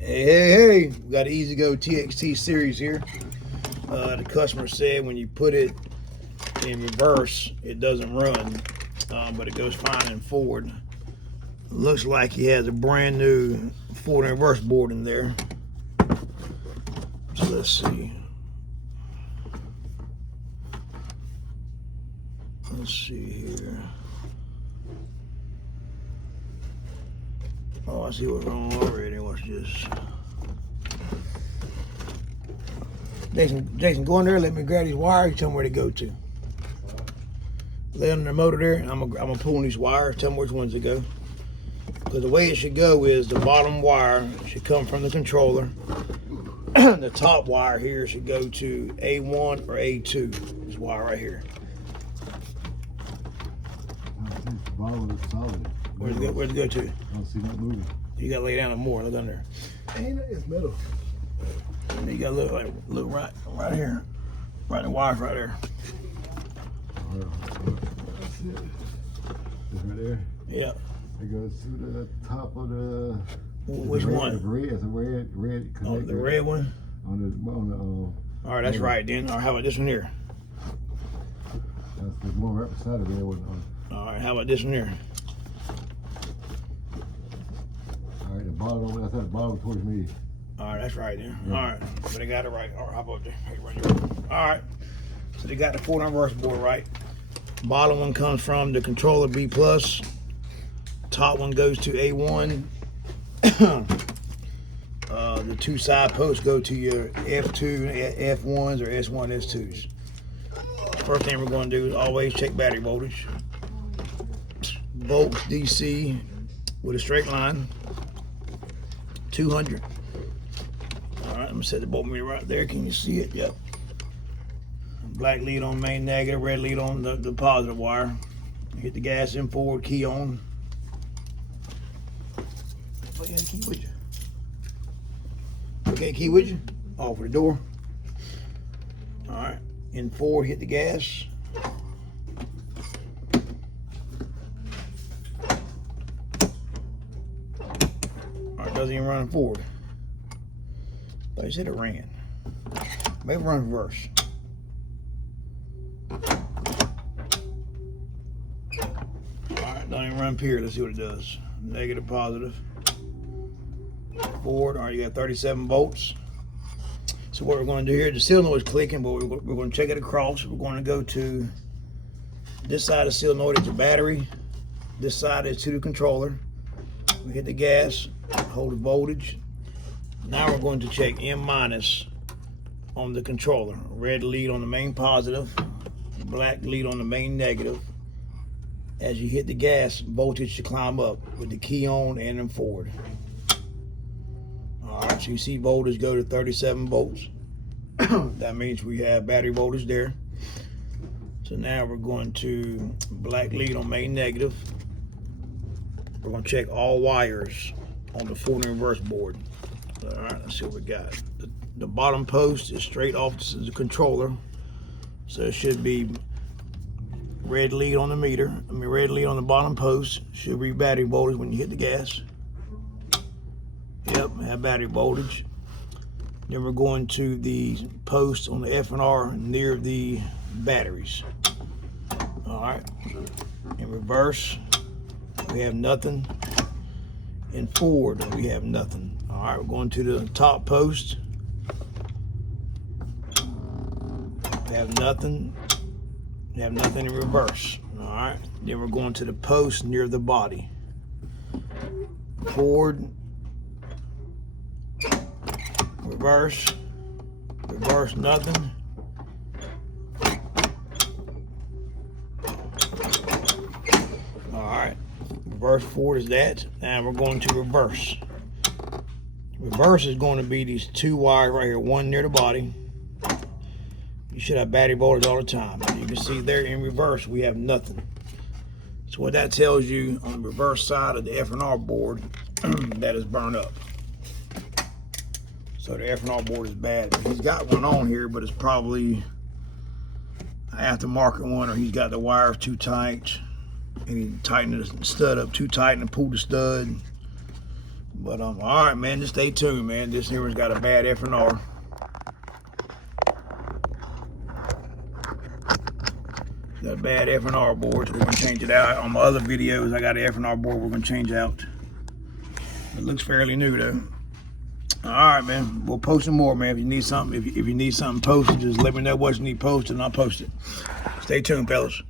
Hey, we got an EZGO TXT series here. The customer said when you put it in reverse, it doesn't run, but it goes fine in forward. Looks like he has a brand new forward and reverse board in there. So let's see. Let's see here. Oh, I see what's wrong already. What's this? Jason, go in there. Let me grab these wires. Tell me where to go to. Lay on the motor there. I'm gonna pull on these wires. Tell me which ones to go. Because the way it should go is the bottom wire should come from the controller. The top wire here should go to A1 or A2. This wire right here. The bottom is solid. Where's it go to? I don't see that moving. You gotta lay down more. Look under. Ain't it? It's metal. And you gotta look right here. Right, the wire's right there. That's it. It's right there. Yeah. It goes to the top of the. Which one? It's a red connector. Oh, the red one. On the. All right, that's right then. All right, how about this one here? That's the one right beside the red one. All right, how about this one here? All right, the bottom. That's at the bottom towards me. All right, that's right there. Yeah. All right, but they got it right. All right, how about that? Right here. All right, so they got the forward and reverse board right. Bottom one comes from the controller B+. Top one goes to A1. The two side posts go to your F2, F1s, or S1, S2s. First thing we're going to do is always check battery voltage. Volts DC with a straight line, 200. All right, I'm gonna set the voltmeter right there. Can you see it? Yep. Black lead on main negative, red lead on the positive wire. Hit the gas in forward, key on. Oh, you got a key with you? Okay, key with you? Oh, for the door. All right, in forward, hit the gas. All right, doesn't even run forward. But I said it ran. Maybe run reverse. Alright, don't even run period. Let's see what it does. Negative, positive. Forward. Alright, you got 37 volts. So what we're going to do here, the solenoid is clicking, but we're going to check it across. We're going to go to this side of the solenoid is the battery. This side is to the controller. We hit the gas, hold the voltage. Now we're going to check M- on the controller. Red lead on the main positive, black lead on the main negative. As you hit the gas, voltage should climb up with the key on and in forward. All right, so you see voltage go to 37 volts. That means we have battery voltage there. So now we're going to black lead on main negative. We're going to check all wires on the forward and reverse board. All right, let's see what we got. The bottom post is straight off the controller, so it should be red lead on the meter. Red lead on the bottom post. Should be battery voltage when you hit the gas. Yep, have battery voltage. Then we're going to the post on the FNR near the batteries. All right, in reverse, we have nothing. In forward, we have nothing. All right, we're going to the top post. We have nothing. We have nothing in reverse. All right, then we're going to the post near the body. Forward, reverse, reverse, nothing. All right, reverse, forward is that. Now we're going to reverse. Reverse is going to be these two wires right here, one near the body. You should have battery voltage all the time. You can see there in reverse, we have nothing. So what that tells you on the reverse side of the FNR board, that is burned up. So the FNR board is bad. He's got one on here, but it's probably an aftermarket one, or he's got the wires too tight. And he tightened the stud up too tight and pulled the stud. But all right, man, just stay tuned, man. This here one's got a bad FNR. Got a bad FNR board, so we're gonna change it out. On my other videos, I got an FNR board we're gonna change out. It looks fairly new though. All right, man. We'll post some more, man. If you need something, if you need something posted, just let me know what you need posted, and I'll post it. Stay tuned, fellas.